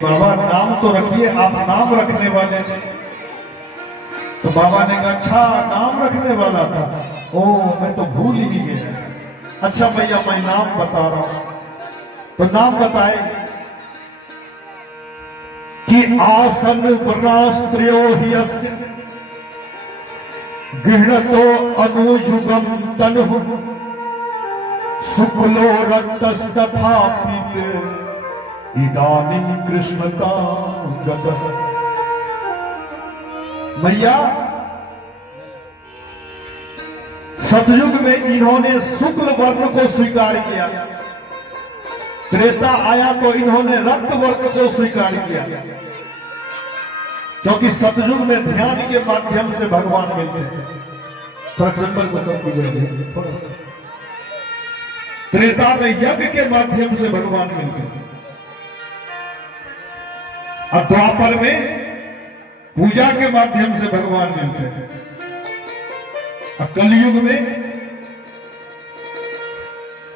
बाबा नाम तो रखिए, आप नाम रखने वाले थे। तो बाबा ने कहा अच्छा नाम रखने वाला था, ओ मैं तो भूल ही गया। अच्छा भैया मैं नाम बता रहा हूं। तो नाम बताए कि आसन वर्णास्त्रियो ही अस्य गृहतो अनुयुगम तनु शुक्लो रक्तस्तथा पीत इदानीं कृष्णता गतः। मैया सतयुग में इन्होंने शुक्ल वर्ण को स्वीकार किया, त्रेता आया तो इन्होंने रक्त वर्ण को स्वीकार किया, क्योंकि सतयुग में ध्यान के माध्यम से भगवान मिलते हैं। थोड़ा जंगल को कम कीजिए, थोड़ा सा। त्रेता में यज्ञ के माध्यम से भगवान मिलते हैं और द्वापर में पूजा के माध्यम से भगवान मिलते हैं और कलयुग में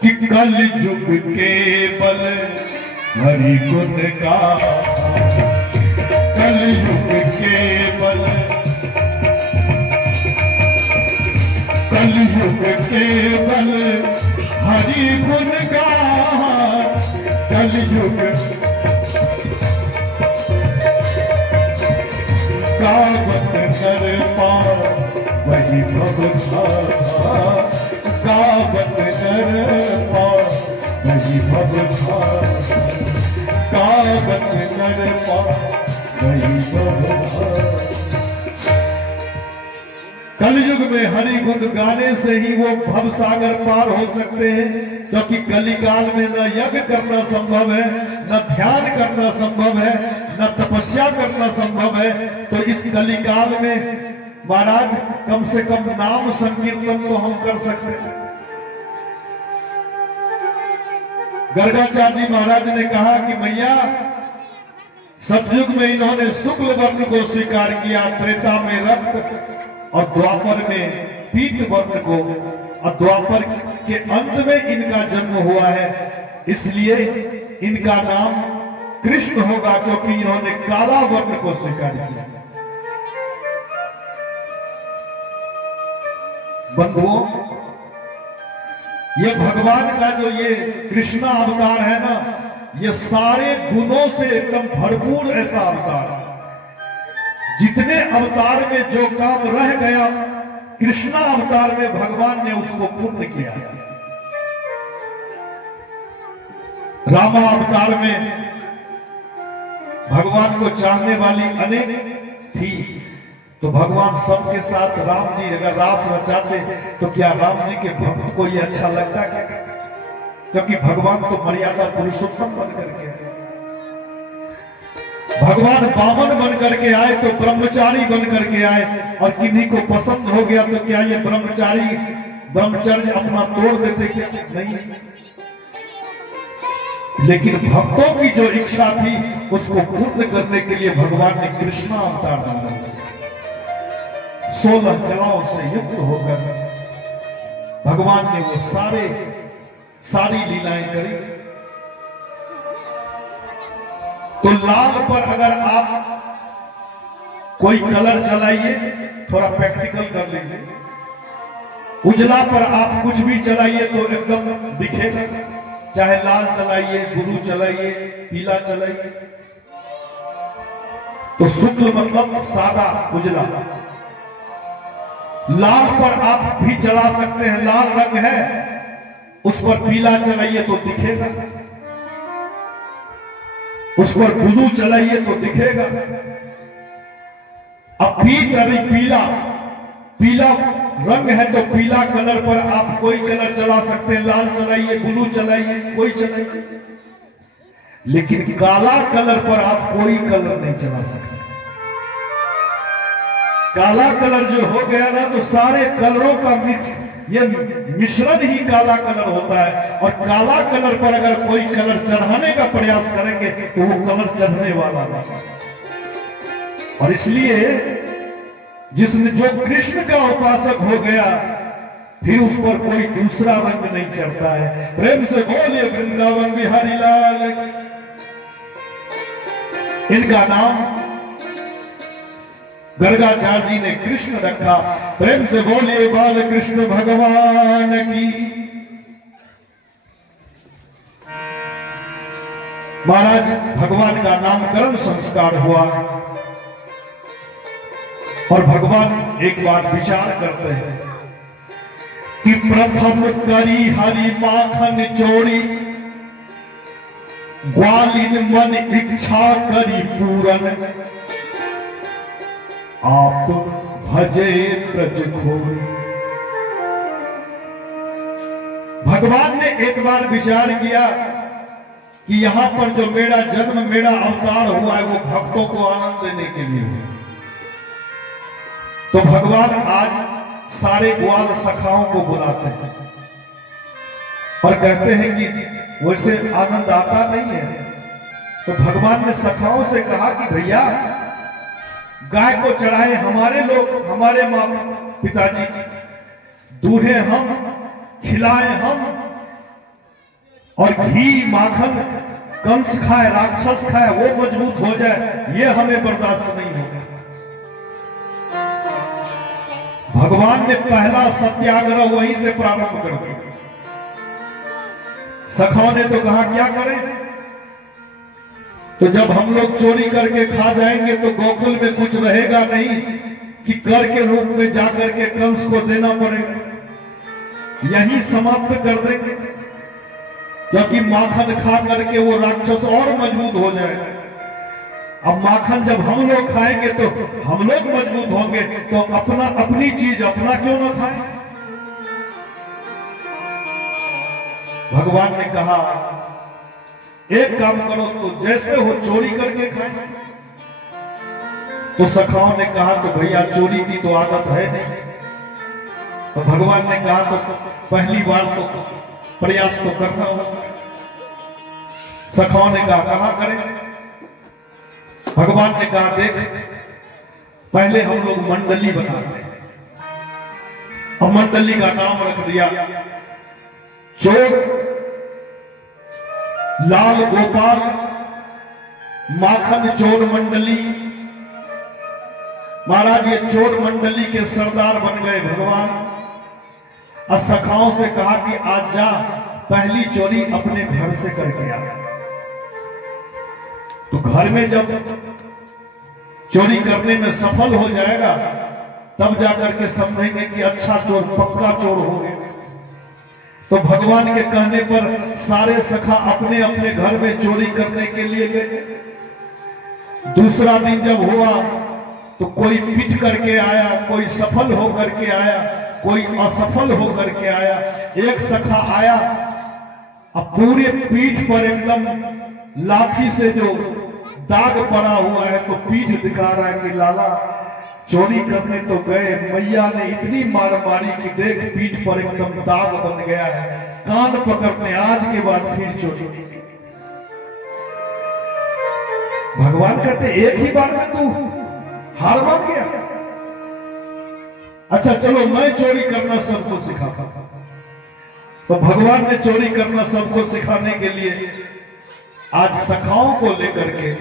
कि कलयुग केवल हरि गुण का, कलयुग केवल, कलयुग केवल हरि गुण का, कलयुग गावत कर पा वही भव धारा, गावत कर पा वही भव धारा, गावत कर पा वही भव धारा। कलयुग में हरि गुण गाने से ही वो भव सागर पार हो सकते हैं, क्योंकि कलिकाल में न यज्ञ करना संभव है, न ध्यान करना संभव है, न तपस्या करना संभव है। तो इस कलिकाल में महाराज कम से कम नाम संकीर्तन तो हम कर सकते हैं। गर्गाचार्य जी महाराज ने कहा कि मैया सतयुग में इन्होंने शुक्ल वर्ण को स्वीकार किया, त्रेता में रक्त और द्वापर में पीत वर्ण को, और द्वापर के अंत में इनका जन्म हुआ है, इसलिए इनका नाम कृष्ण होगा, क्योंकि इन्होंने काला वर्ण को स्वीकार किया। बंधुओं, ये भगवान का जो ये कृष्णा अवतार है ना, ये सारे गुणों से एकदम भरपूर ऐसा अवतार है। जितने अवतार में जो काम रह गया, कृष्णा अवतार में भगवान ने उसको पूर्ण किया। रामा अवतार में भगवान को चाहने वाली अनेक थी, तो भगवान सबके साथ राम जी अगर रास रचाते तो क्या राम जी के भक्त को ये अच्छा लगता क्या? क्योंकि भगवान तो मर्यादा पुरुषोत्तम बन करके आए। भगवान बामन बन करके आए तो ब्रह्मचारी बन करके आए, और किन्हीं को पसंद हो गया तो क्या ये ब्रह्मचारी ब्रह्मचर्य अपना तोड़ देते क्या? नहीं। लेकिन भक्तों की जो इच्छा थी उसको पूर्ण करने के लिए भगवान ने कृष्णा अवतार धारण किया। 16 कलाओं से युक्त होकर भगवान ने वो सारी लीलाएं करी। तो लाल पर अगर आप कोई कलर चलाइए, थोड़ा प्रैक्टिकल कर लीजिए, उजला पर आप कुछ भी चलाइए तो एकदम दिखेगा। चाहे लाल चलाइए, ब्लू चलाइए, पीला चलाइए। तो शुक्ल मतलब सादा उजला। लाल पर आप भी चला सकते हैं, लाल रंग है, उस पर पीला चलाइए तो दिखेगा, उस पर ब्लू चलाइए तो दिखेगा। अब पीला रंग है तो पीला कलर पर आप कोई कलर चला सकते हैं, लाल चलाइए, ब्लू चलाइए, कोई चलाइए। लेकिन काला कलर पर आप कोई कलर नहीं चला सकते। काला कलर जो हो गया ना, तो सारे कलरों का ये मिश्रण ही काला कलर होता है। और काला कलर पर अगर कोई कलर चढ़ाने का प्रयास करेंगे तो वो कलर चढ़ने वाला नहीं। और इसलिए जिसने जो कृष्ण का उपासक हो गया, फिर उस पर कोई दूसरा रंग नहीं चढ़ता है। प्रेम से बोलिए वृंदावन बिहारी लाल की। इनका नाम गर्गाचार्य जी ने कृष्ण रखा। प्रेम से बोलिए बाल कृष्ण भगवान की। महाराज भगवान का नामकरण संस्कार हुआ और भगवान एक बार विचार करते हैं कि प्रथम करी हरि माखन चोरी, ग्वालिन मन इच्छा करी पूरन, आप भजे ब्रज खोरी। भगवान ने एक बार विचार किया कि यहां पर जो मेरा जन्म, मेरा अवतार हुआ है, वो भक्तों को आनंद देने के लिए हुआ। तो भगवान आज सारे ग्वाल सखाओं को बुलाते हैं और कहते हैं कि वैसे आनंद आता नहीं है। तो भगवान ने सखाओं से कहा कि भैया गाय को चढ़ाए हमारे लोग, हमारे माँ पिताजी, दूहे हम, खिलाए हम, और घी माखन कंस खाए, राक्षस खाए, वो मजबूत हो जाए, ये हमें बर्दाश्त नहीं होगा। भगवान ने पहला सत्याग्रह वहीं से प्रारंभ कर दिया। सखाओं ने तो कहा क्या करें, तो जब हम लोग चोरी करके खा जाएंगे तो गोकुल में कुछ रहेगा नहीं कि कर के रूप में जाकर के कंस को देना पड़ेगा, यही समाप्त कर देंगे, क्योंकि माखन खा करके वो राक्षस और मजबूत हो जाएगा। अब माखन जब हम लोग खाएंगे तो हम लोग मजबूत होंगे, तो अपनी चीज अपना क्यों ना खाएं। भगवान ने कहा एक काम करो, तो जैसे हो चोरी करके खाए। तो सखाओं ने कहा तो भैया चोरी की तो आदत है नहीं। तो भगवान ने कहा तो पहली बार तो प्रयास तो करना होगा। सखाओं ने कहा करें। भगवान ने कहा देख, पहले हम लोग मंडली बनाते हैं, और मंडली का नाम रख दिया चोर लाल गोपाल माखन चोर मंडली। महाराज ये चोर मंडली के सरदार बन गए भगवान। और सखाओं से कहा कि आज जा पहली चोरी अपने घर से करके आ। तो घर में जब चोरी करने में सफल हो जाएगा तब जाकर के समझेंगे कि अच्छा चोर, पक्का चोर हो गया। तो भगवान के कहने पर सारे सखा अपने अपने घर में चोरी करने के लिए गए। दूसरा दिन जब हुआ तो कोई पिट करके आया, कोई सफल होकर के आया, कोई असफल होकर के आया। एक सखा आया, अब पूरे पीठ पर एकदम लाठी से जो दाग पड़ा हुआ है, तो पीठ दिखा रहा है कि लाला चोरी करने तो गए, मैया ने इतनी मार मारी कि देख पीठ पर एकदम दाग बन गया है, कान पकड़ने आज के बाद फिर चोरी नहीं की। भगवान कहते एक ही बार में तू हार मान गया, अच्छा चलो मैं चोरी करना सबको सिखाता। तो भगवान ने चोरी करना सबको सिखाने के लिए आज सखाओं को लेकर के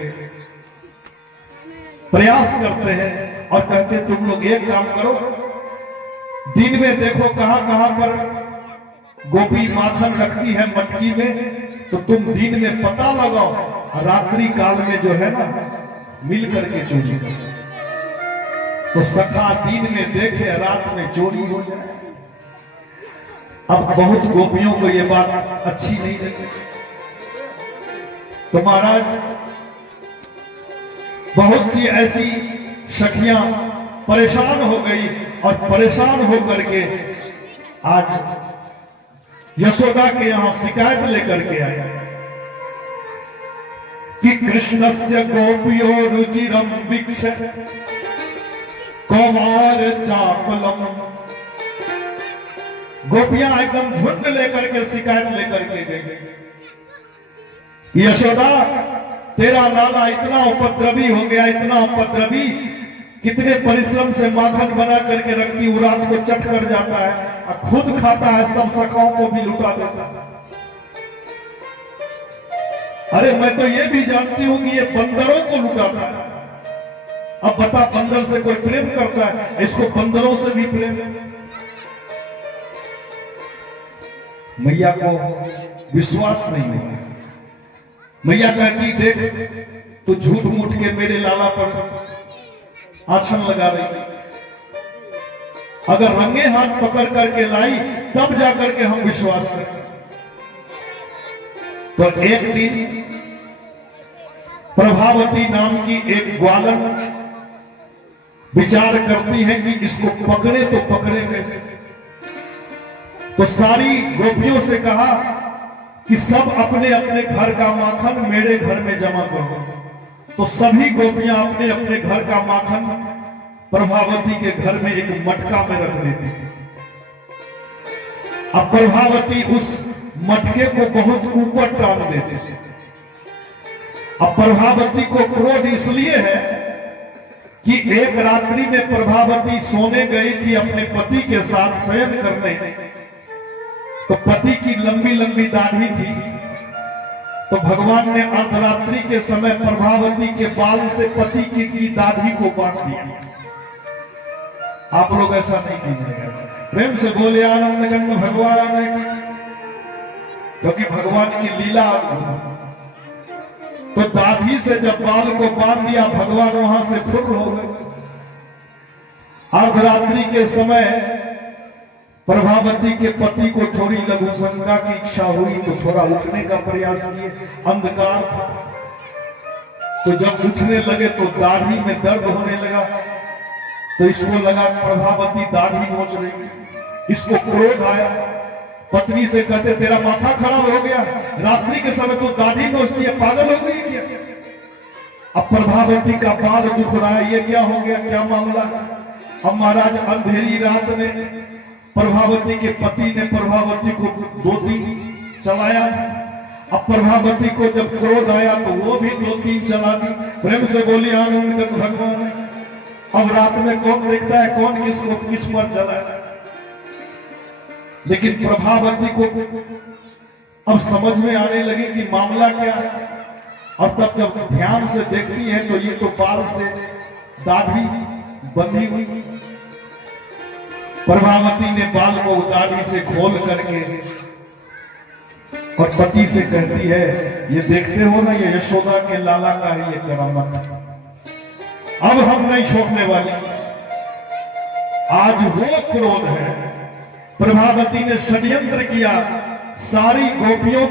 प्रयास करते हैं और कहते तुम लोग एक काम करो, दिन में देखो कहां कहां पर गोपी माखन रखती है मटकी में, तो तुम दिन में पता लगाओ, रात्रि काल में जो है ना मिल करके चोरी करो। तो सखा दिन में देखे, रात में चोरी हो जाए। अब बहुत गोपियों को यह बात अच्छी नहीं लगी। तो महाराज बहुत सी ऐसी सखियां परेशान हो गई और परेशान होकर के आज यशोदा के यहां शिकायत लेकर के आए कि कृष्णस्य गोपियो रुचिरम वीक्ष कौमार चापलम। गोपियां एकदम झुंड लेकर के शिकायत लेकर के गई, यशोदा तेरा लाला इतना उपद्रवी हो गया, इतना उपद्रवी, कितने परिश्रम से माखन बना करके रखती, वो रात को चट कर जाता है और खुद खाता है, सब सखाओं को भी लुटा देता है। अरे मैं तो ये भी जानती हूं कि ये बंदरों को लुटा अब बता, बंदर से कोई प्रेम करता है? इसको बंदरों से भी प्रेम है। मैया को विश्वास नहीं है। मैया कहती, देख तू झूठ मूठ के मेरे लाला पर आछन लगा रही, अगर रंगे हाथ पकड़ करके लाई तब जाकर के हम विश्वास करें। तो एक दिन प्रभावती नाम की एक ग्वालन विचार करती है कि इसको पकड़े तो पकड़े कैसे। तो सारी गोपियों से कहा कि सब अपने अपने घर का माखन मेरे घर में जमा करो। तो सभी गोपियां अपने अपने घर का माखन प्रभावती के घर में एक मटका में रख देती थी। अब प्रभावती उस मटके को बहुत ऊपर टांग देते थे। अब प्रभावती को क्रोध इसलिए है कि एक रात्रि में प्रभावती सोने गई थी अपने पति के साथ शयन करने, तो पति की लंबी लंबी दाढ़ी थी, तो भगवान ने अर्धरात्रि के समय प्रभावती के बाल से पति की दाढ़ी को बांध दिया। आप लोग ऐसा नहीं कीजिएगा, प्रेम से बोले आनंद गंग भगवान की, क्योंकि भगवान की लीला अद्भुत। तो दाढ़ी से जब बाल को बांध दिया, भगवान वहां से फुर हो गए। अर्धरात्रि के समय प्रभावती के पति को थोड़ी लघु शंका की इच्छा हुई, तो थोड़ा उठने का प्रयास किए, अंधकार था। तो जब उठने लगे तो दाढ़ी में दर्द होने लगा, तो इसको लगा प्रभावती दाढ़ी नोच रही। इसको क्रोध आया, पत्नी से कहते तेरा माथा खराब हो गया, रात्रि के समय तो दाढ़ी नोचती है, पागल हो गई क्या? अब प्रभावती का बाल दुख रहा है, ये क्या हो गया, क्या मामला? अब महाराज अंधेरी रात में प्रभावती के पति ने प्रभावती को 2-3 चलाया। अब प्रभावती को जब क्रोध आया तो वो भी 2-3 चला दी। प्रेम से बोली आनंद गंग भगवान। अब रात में कौन देखता है कौन किसको किस पर चला है। लेकिन प्रभावती को अब समझ में आने लगी कि मामला क्या है। और तब जब ध्यान से देखती है तो ये तो बाल से दाढ़ी बंधी हुई। प्रभावती ने बाल को दाढ़ी से खोल करके और पति से कहती है, ये देखते हो ना, ये यशोदा के लाला का ही ये करामत है, अब हम नहीं छोड़ने वाली। आज वो क्रोध है। प्रभावती ने षड्यंत्र किया, सारी गोपियों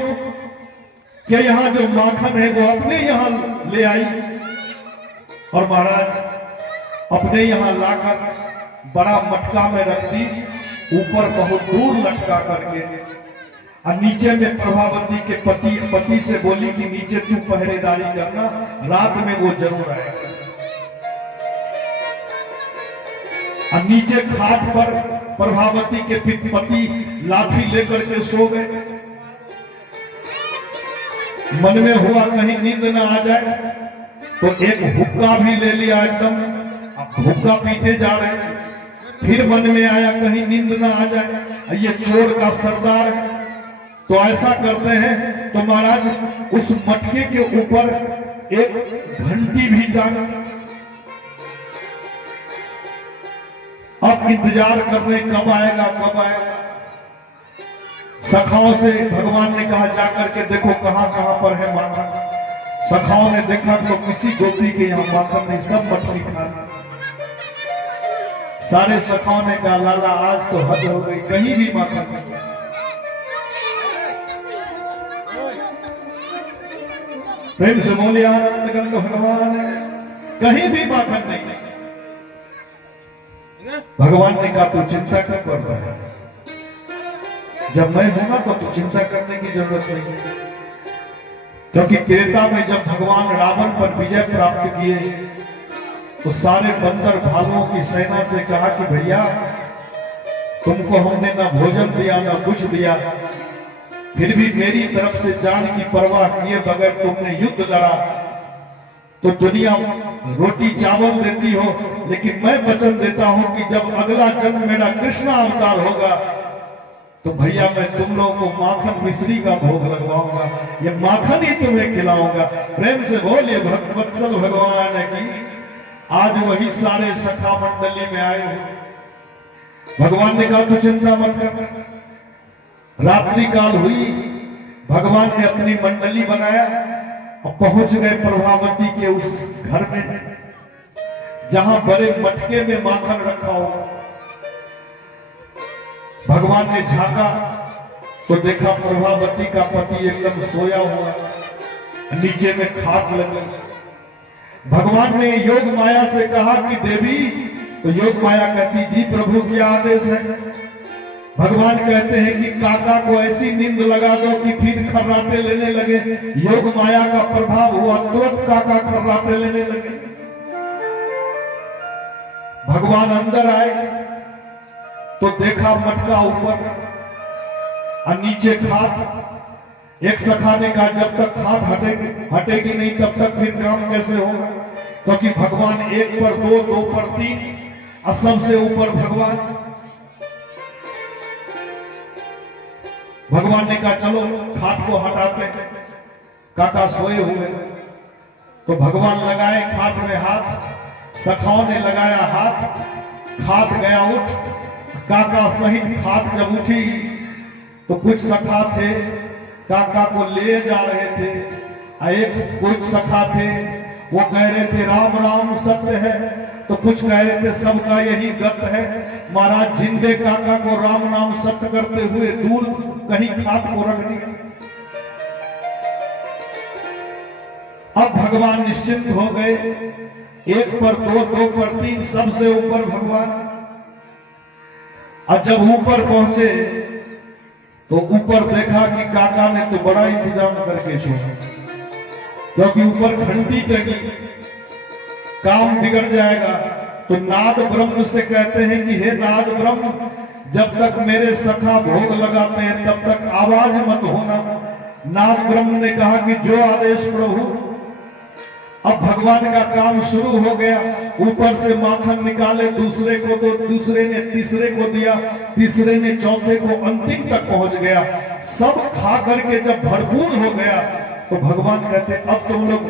के यहां जो माखन है वो अपने यहां ले आई, और महाराज अपने यहां लाकर बड़ा मटका में रख दी, ऊपर बहुत दूर लटका करके। और नीचे में प्रभावती के पति से बोली कि नीचे तू पहरेदारी करना, रात में वो जरूर आएगा। और नीचे खाट पर प्रभावती के पति लाठी लेकर के सो गए। मन में हुआ कहीं नींद ना आ जाए, तो एक हुक्का भी ले लिया एकदम, हुक्का पीते जा रहे। फिर मन में आया कहीं नींद ना आ जाए, ये चोर का सरदार है, तो ऐसा करते हैं। तो महाराज उस मटके के ऊपर एक घंटी भी टांग, अब इंतजार कर रहे कब आएगा कब आएगा। सखाओं से भगवान ने कहा जाकर के देखो कहां कहां पर है माखन। सखाओं ने देखा तो किसी गोपी के यहां माखन नहीं, सब मछली खा रही। सारे सखाओं ने कहा लाला आज तो हद हो गई, कहीं भी माखन नहीं। प्रेम से बोले आनंद गंग भगवान, कहीं भी माखन नहीं। भगवान ने कहा तू चिंता क्यों कर रहा है, जब मैं हूं ना तो तू चिंता करने की जरूरत नहीं। क्योंकि त्रेता में जब भगवान रावण पर विजय प्राप्त किए तो सारे बंदर भालुओं की सेना से कहा कि भैया तुमको हमने ना भोजन दिया ना कुछ दिया, फिर भी मेरी तरफ से जान की परवाह किए बगैर तुमने युद्ध लड़ा, तो दुनिया रोटी चावल देती हो, लेकिन मैं वचन देता हूं कि जब अगला जन्म मेरा कृष्ण अवतार होगा तो भैया मैं तुम लोगों को माखन मिश्री का भोग लगवाऊंगा, ये माखन ही तुम्हें खिलाऊंगा। प्रेम से बोलिए भक्तवत्सल भगवान की। आज वही सारे सखा मंडली में आए हो। भगवान ने कहा तू चिंता मत कर, रात्रि काल हुई, भगवान ने अपनी मंडली बनाया और पहुंच गए प्रभावती के उस घर में जहां बड़े मटके में माखन रखा हो। भगवान ने झांका तो देखा प्रभावती का पति एकदम सोया हुआ, नीचे में खाट लगी। भगवान ने योग माया से कहा कि देवी, तो योग माया कहती जी प्रभु क्या आदेश है। भगवान कहते हैं कि काका को ऐसी नींद लगा दो कि फिर खर्राटे लेने लगे। योग माया का प्रभाव हुआ, तुरंत काका खर्राटे लेने लगे। भगवान अंदर आए तो देखा मटका ऊपर और नीचे खाट। एक सखा ने कहा जब तक खाट हटेगी नहीं तब तक फिर काम कैसे होगा, क्योंकि भगवान एक पर दो, दो पर तीन और सबसे ऊपर भगवान। भगवान ने कहा चलो खाट को हटाते। काका सोए हुए तो भगवान लगाए खाट में हाथ, सखाओं ने लगाया हाथ, खाट गया उठ। काका सहित खाट जब उठी तो कुछ सखा थे काका को ले जा रहे थे। एक कुछ सखा थे वो कह रहे थे राम राम सत्य है, तो कुछ कह रहे थे सबका यही गत है। महाराज जिंदे काका को राम नाम सत्य करते हुए दूर कहीं खाट को रख दिया। अब भगवान निश्चिंत हो गए, एक पर दो, दो पर तीन, सबसे ऊपर भगवान। और जब ऊपर पहुंचे तो ऊपर देखा कि काका ने तो बड़ा इंतजाम करके छोड़ा, क्योंकि ऊपर घंटी टंगी, काम बिगड़ जाएगा। तो नाद ब्रह्म से कहते हैं कि हे नाद ब्रह्म, जब तक मेरे सखा भोग लगाते हैं तब तक आवाज मत होना। नाद ब्रह्म ने कहा कि जो आदेश प्रभु। अब भगवान का काम शुरू हो गया। ऊपर से माखन निकाले, दूसरे को तो दूसरे ने तीसरे को दिया, तीसरे ने चौथे को, अंतिम तक पहुंच गया। सब खा करके जब भरपूर हो गया तो भगवान कहते अब तुम लोग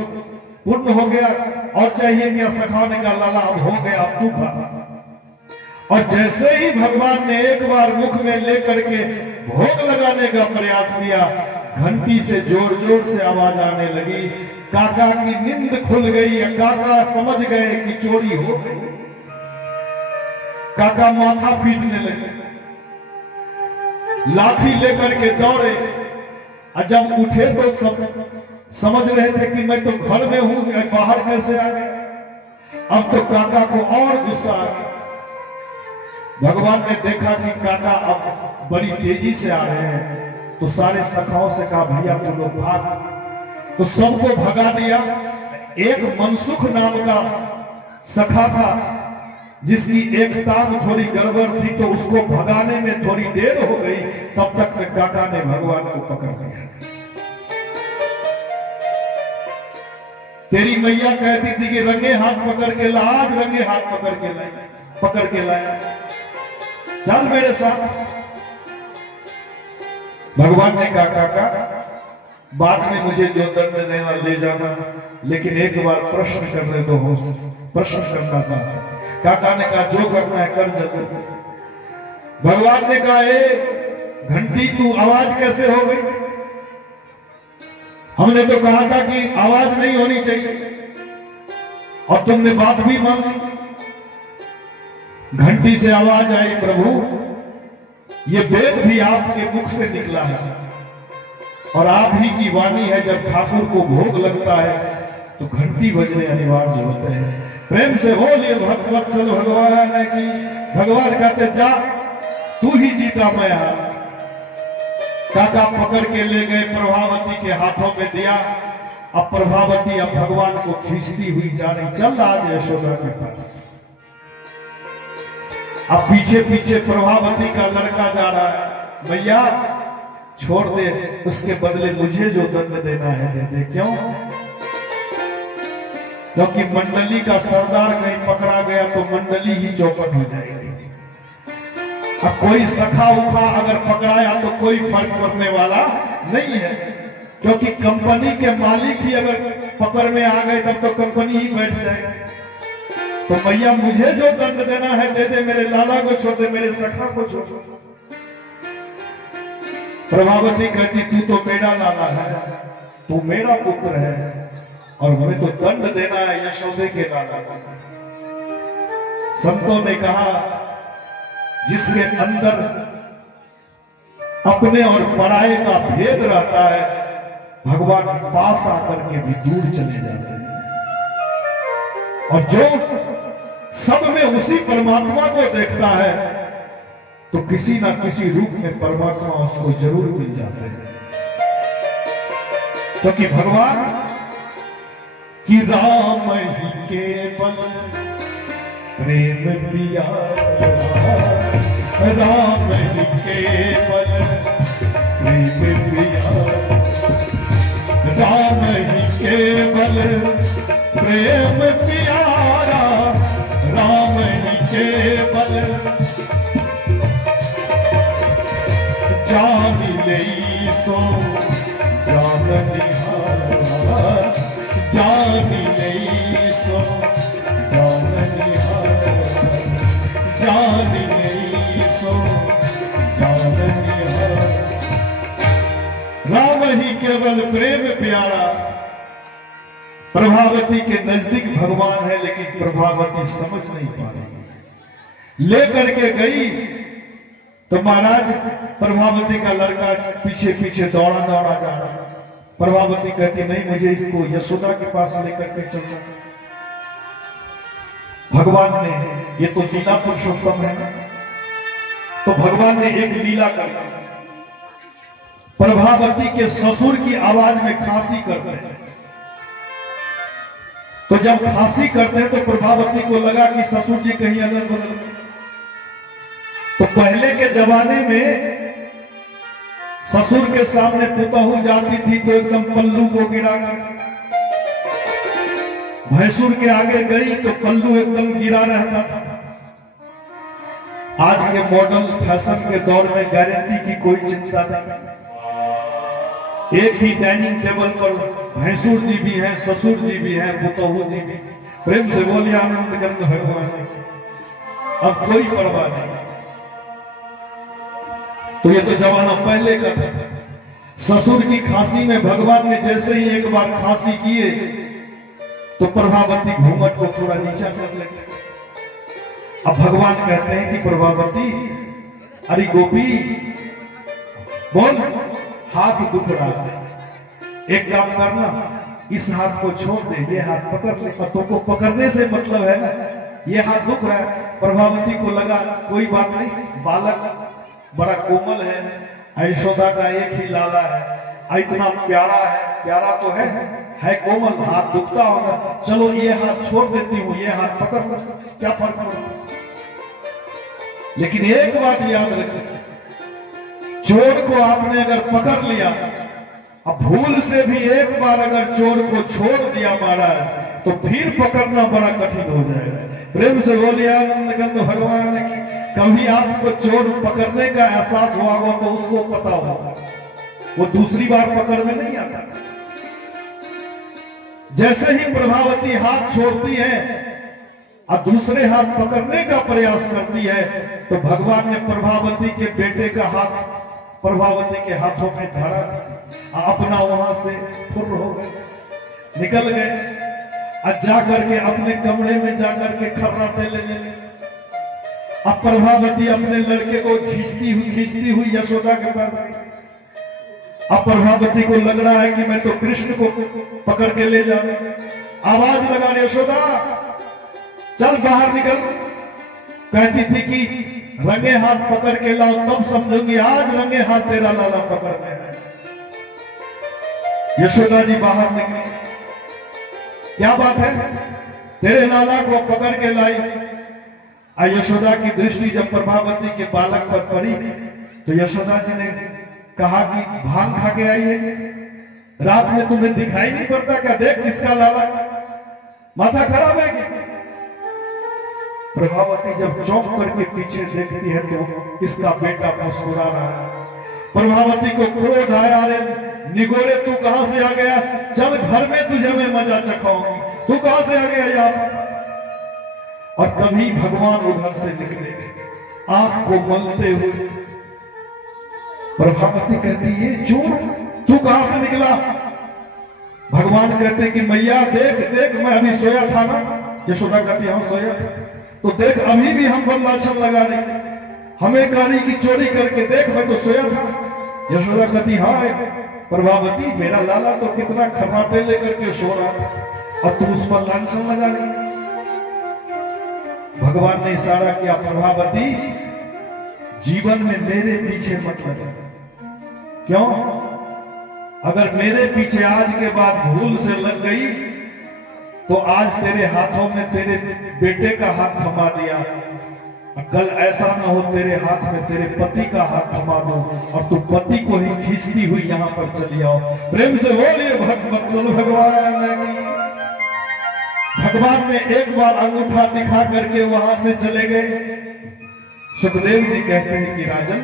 पूर्ण हो गया और चाहिए क्या। सखा ने कहा लाला अब हो गया, अब तू खा। और जैसे ही भगवान ने एक बार मुख में लेकर के भोग लगाने का प्रयास किया, घंटी से जोर जोर से आवाज आने लगी। काका की नींद खुल गई, काका समझ गए कि चोरी हो गई। काका माथा पीटने लगे, लाठी लेकर के दौड़े। और जब उठे तो सब समझ रहे थे कि मैं तो घर में हूं, बाहर कैसे आ गया। अब तो काका को और गुस्सा आ गया। भगवान ने देखा कि काका अब बड़ी तेजी से आ रहे हैं, तो सारे सखाओं से कहा भैया तुम लोग भाग। तो सबको भगा दिया। एक मनसुख नाम का सखा था जिसकी एक टांग थोड़ी गड़बड़ थी, तो उसको भगाने में थोड़ी देर हो गई। तब तक में काका ने भगवान को पकड़ लिया। तेरी मैया कहती थी कि रंगे हाथ पकड़ के ला, आज रंगे हाथ पकड़ के लाया, चल मेरे साथ। भगवान ने कहा काका बाद में मुझे जो दंड देना ले जाना, लेकिन एक बार प्रश्न करने दो, हमसे प्रश्न करना चाहते। काका ने कहा जो करना है कर जल्दी। भगवान ने कहा ए घंटी तू आवाज कैसे हो गई, हमने तो कहा था कि आवाज नहीं होनी चाहिए और तुमने बात भी मान ली। घंटी से आवाज आई प्रभु ये वेद भी आपके मुख से निकला है और आप ही की वाणी है। जब ठाकुर को भोग लगता है तो घंटी बजने अनिवार्य होते हैं। प्रेम से बोलिए भक्तवत्सल भगवान की। भगवान कहते जा तू ही जीता मैं हारा। काका पकड़ के ले गए, प्रभावती के हाथों में दिया। अब प्रभावती अब भगवान को खींचती हुई जा रही, चल आज यशोदा के पास। अब पीछे पीछे प्रभावती का लड़का जा रहा है, भैया छोड़ दे, उसके बदले मुझे जो दंड देना है दे दे। क्यों? क्योंकि मंडली का सरदार कहीं पकड़ा गया तो मंडली ही चौपट हो जाएगी। अब कोई सखा उखा अगर पकड़ाया तो कोई फर्क पड़ने वाला नहीं है, क्योंकि कंपनी के मालिक ही अगर पकड़ में आ गए तब तो कंपनी ही बैठ जाएगी। तो मैया मुझे जो दंड देना है दे दे, मेरे लाला को छोड़ दे, मेरे सखा को छोड़ दे। प्रभावती कहती तू तो मेरा लाला है, तू मेरा पुत्र है, और हमें तो दंड देना है यशोदे के लाला को। संतों ने कहा जिसके अंदर अपने और पराये का भेद रहता है, भगवान पास आकर के भी दूर चले जाते हैं। और जो सब में उसी परमात्मा को देखता है तो किसी ना किसी रूप में परमात्मा उसको जरूर मिल जाते हैं। क्योंकि भगवान की राम ही केवल प्रेम प्यारा, राम ही केवल प्रेम प्यारा, राम ही केवल प्रेम प्यारा, राम ही केवल जान ले सो जान निहारा, जान ले सो जान निहारा, जान ले सो जान निहारा। राम ही केवल प्रेम प्यारा। प्रभावती के नजदीक भगवान है, लेकिन प्रभावती समझ नहीं पा रही। लेकर के गई तो महाराज प्रभावती का लड़का पीछे पीछे दौड़ा दौड़ा जा रहा। प्रभावती कहती नहीं, मुझे इसको यशोदा के पास लेकर के चलना। भगवान ने, ये तो लीला पुरुषोत्तम है, तो भगवान ने एक लीला कर प्रभावती के ससुर की आवाज में खांसी करते हैं। तो जब खांसी करते हैं तो प्रभावती को लगा कि ससुर जी कहीं अगल बगल। तो पहले के जमाने में ससुर के सामने पुतहू जाती थी तो एकदम पल्लू को गिरा कर, भैंसुर के आगे गई तो पल्लू एकदम गिरा रहता था। आज के मॉडर्न फैशन के दौर में गारंटी की कोई चिंता नहीं। एक ही डाइनिंग टेबल पर भैंसुर जी भी हैं, ससुर जी भी हैं, पुतहू जी भी। प्रेम से बोलिए आनंद गंध भगवान। अब कोई परवाह नहीं। तो ये तो जमाना पहले का था। ससुर की खांसी में भगवान ने जैसे ही एक बार खांसी किए तो प्रभावती घूंघट को थोड़ा नीचा कर लेते। अब भगवान कहते हैं कि प्रभावती, अरे गोपी बोल, हाथ दुख रहा है, एक काम करना, इस हाथ को छोड़ दे, ये हाथ पकड़ ले। पतों को पकड़ने से मतलब है ना, ये हाथ दुख रहा है। प्रभावती को लगा कोई बात नहीं, बालक बड़ा कोमल है, यशोदा का एक ही लाला है, इतना प्यारा है, प्यारा तो है कोमल, हाथ दुखता होगा, चलो ये हाथ छोड़ देती हूँ, ये हाथ पकड़ लो, क्या फर्क पड़ता। लेकिन एक बात याद रखिए, चोर को आपने अगर पकड़ लिया, अब भूल से भी एक बार अगर चोर को छोड़ दिया महाराज, तो फिर पकड़ना बड़ा कठिन हो जाएगा। प्रेम से बोलिए आनंद गंध भगवान की। कभी आपको चोर पकड़ने का एहसास हुआ हो तो उसको पता होगा, वो दूसरी बार पकड़ में नहीं आता। जैसे ही प्रभावती हाथ छोड़ती है और दूसरे हाथ पकड़ने का प्रयास करती है, तो भगवान ने प्रभावती के बेटे का हाथ प्रभावती के हाथों में धरा, अपना वहां से फुर हो गए, निकल गए और जाकर के अपने कमरे में जाकर के खर्राटे लेने लगे। अब प्रभावती अपने लड़के को खींचती हुई यशोदा के पास गई। अब प्रभावती को लग रहा है कि मैं तो कृष्ण को पकड़ के ले जा रही। आवाज लगा रही, यशोदा चल बाहर निकल। कहती थी कि रंगे हाथ पकड़ के लाओ तब समझूंगी, आज रंगे हाथ तेरा लाला पकड़ में है। यशोदा जी बाहर निकली, क्या बात है, तेरे लाला को पकड़ के लाई। यशोदा की दृष्टि जब प्रभावती के बालक पर पड़ी तो यशोदा जी ने कहा कि भांग खा के आई है, रात में तुम्हें दिखाई नहीं पड़ता क्या, देख किसका लाला, माथा खराब है क्या। प्रभावती जब चौंक करके पीछे देखती है तो इसका बेटा मुस्कुरा रहा है। प्रभावती को क्रोध आया, अरे निगोरे तू कहां से आ गया, चल घर में तुझे मैं मजा चखाऊंगी, तू कहां से आ गया यार। और तभी भगवान उधर से निकले, आंख को मलते हुए। प्रभावती कहती, ये चोर तू कहां से निकला? भगवान कहते कि मैया देख देख, मैं अभी सोया था ना। यशोदा कहती हाँ सोया था, तो देख अभी भी हम पर लाछन लगा रही, हमें कह रही कि चोरी करके देख, मैं तो सोया था। यशोदा कहती हाँ प्रभावती, मेरा लाला तो कितना खर्राटे लेकर के सो रहा था और तू उस पर लाछन लगा रही। भगवान ने इशारा किया, प्रभावती जीवन में मेरे पीछे मत लगे। क्यों? अगर मेरे पीछे आज के बाद भूल से लग गई तो आज तेरे हाथों में तेरे बेटे का हाथ थमा दिया, कल ऐसा न हो तेरे हाथ में तेरे पति का हाथ थमा दो और तू पति को ही खींचती हुई यहां पर चली आओ। प्रेम से बोलिए भगवत्सल भगवान की। भगवान ने एक बार अंगूठा दिखा करके वहां से चले गए। सुखदेव जी कहते हैं कि राजन,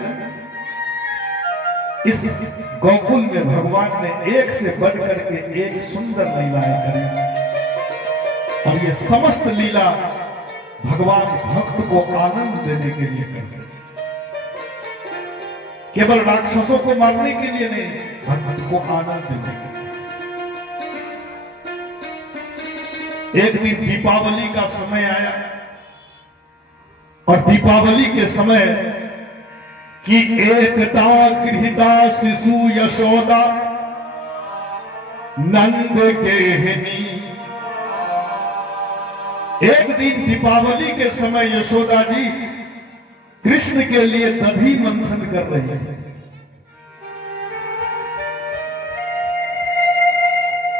इस गोकुल में भगवान ने एक से बढ़कर के एक सुंदर लीलाएं करी और ये समस्त लीला भगवान भक्त को आनंद देने के लिए करते हैं, केवल राक्षसों को मारने के लिए नहीं, भक्त को आनंद देने के लिए। एक दिन दीपावली का समय आया और दीपावली के समय कि एकता गृहिता शिशु यशोदा नंद गेहनी। एक दिन दीपावली के समय यशोदा जी कृष्ण के लिए दधी मंथन कर रहे थे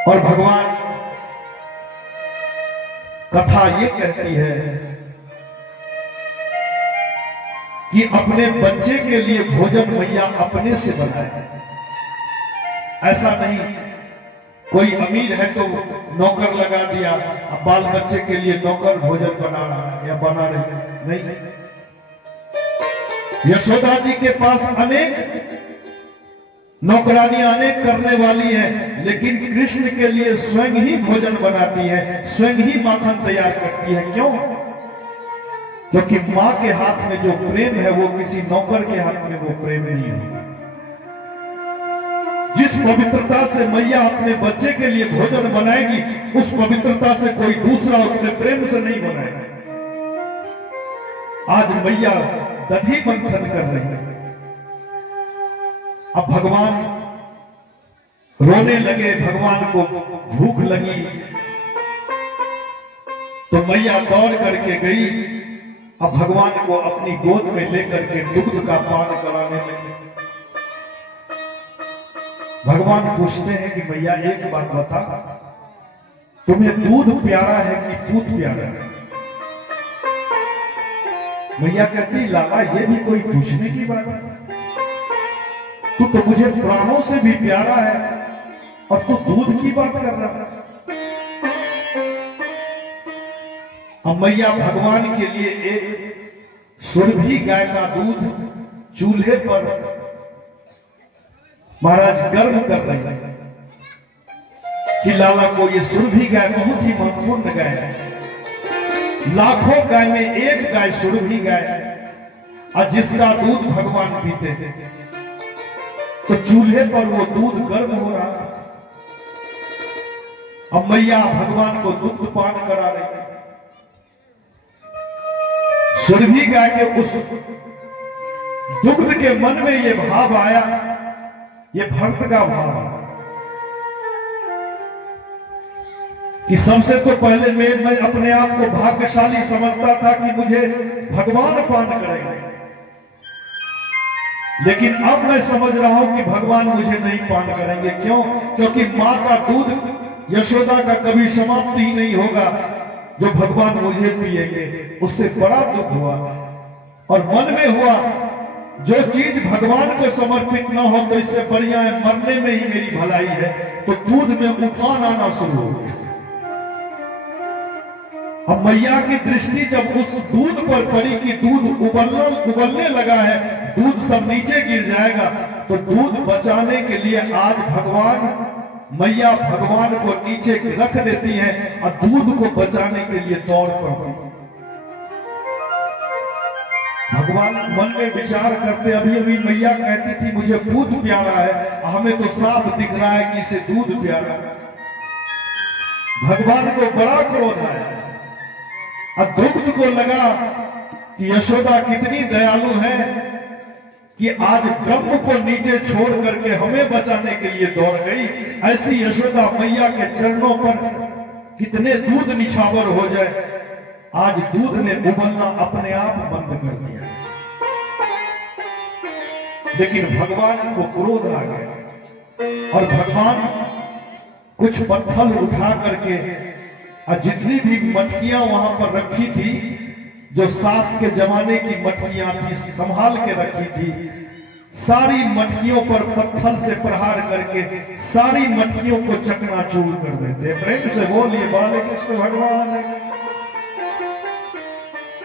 और भगवान कथा ये कहती है कि अपने बच्चे के लिए भोजन मैया अपने से बनाए। ऐसा नहीं कोई अमीर है तो नौकर लगा दिया, अब बाल बच्चे के लिए नौकर भोजन बना रहा है या बना रही है, नहीं। यशोदा जी के पास अनेक नौकरानियां अनेक करने वाली है, लेकिन कृष्ण के लिए स्वयं ही भोजन बनाती है, स्वयं ही माखन तैयार करती है। क्यों? क्योंकि मां के हाथ में जो प्रेम है वो किसी नौकर के हाथ में वो प्रेम नहीं होगा। जिस पवित्रता से मैया अपने बच्चे के लिए भोजन बनाएगी, उस पवित्रता से कोई दूसरा अपने प्रेम से नहीं बनाएगा। आज मैया दधी मंथन कर रही है। अब भगवान रोने लगे, भगवान को भूख लगी तो मैया दौड़ करके गई, अब भगवान को अपनी गोद में लेकर के दुग्ध का पान कराने लगे। भगवान पूछते हैं कि भैया एक बात बता, तुम्हें दूध प्यारा है कि पूत प्यारा है? भैया कहती लाला ये भी कोई पूछने की बात है, तू तो मुझे प्राणों से भी प्यारा है और तू दूध की बात कर रहा है। अब मैया भगवान के लिए एक सुरभि गाय का दूध चूल्हे पर महाराज गर्म कर रहे हैं कि लाला को ये सुरभि गाय बहुत ही महत्वपूर्ण गाय है। लाखों गाय में एक गाय सुरभि गाय है और जिसका दूध भगवान पीते थे, तो चूल्हे पर वो दूध गर्म हो रहा था। अब मैया भगवान को दुग्ध पान करा रही है। सुरभि गाय के उस दुग्ध के मन में ये भाव आया, ये भक्त का भाव है कि सबसे तो पहले मैं अपने आप को भाग्यशाली समझता था कि मुझे भगवान पान करेंगे, लेकिन अब मैं समझ रहा हूं कि भगवान मुझे नहीं पान करेंगे। क्यों? क्योंकि मां का दूध यशोदा का कभी समाप्त ही नहीं होगा, जो भगवान मुझे पिएंगे। उससे बड़ा दुख हुआ और मन में हुआ जो चीज भगवान को समर्पित न हो तो इससे बढ़िया है मरने में ही मेरी भलाई है। तो दूध में उफान आना शुरू हो गया। अब मैया की दृष्टि जब उस दूध पर पड़ी कि दूध उबलने लगा है, दूध सब नीचे गिर जाएगा, तो दूध बचाने के लिए आज मैया भगवान को नीचे रख देती है और दूध को बचाने के लिए दौड़ पड़ती। भगवान मन में विचार करते, अभी अभी मैया कहती थी मुझे दूध प्यारा है, हमें तो साफ दिख रहा है कि इसे दूध प्यारा है। भगवान को बड़ा क्रोध आया। अब दुग्ध को लगा कि यशोदा कितनी दयालु है कि आज ब्रह्म को नीचे छोड़ करके हमें बचाने के लिए दौड़ गई। ऐसी यशोदा मैया के चरणों पर कितने दूध निछावर हो जाए, आज दूध ने उबलना अपने आप बंद कर दिया। लेकिन भगवान को क्रोध आ गया और भगवान कुछ पत्थर उठा करके और जितनी भी मटकियां वहां पर रखी थी, जो सास के जमाने की मटकियां थी, संभाल के रखी थी, सारी मटकियों पर पत्थर से प्रहार करके सारी मटकियों को चकनाचूर कर देते। प्रेम से बोलिए बाले कृष्ण भगवान।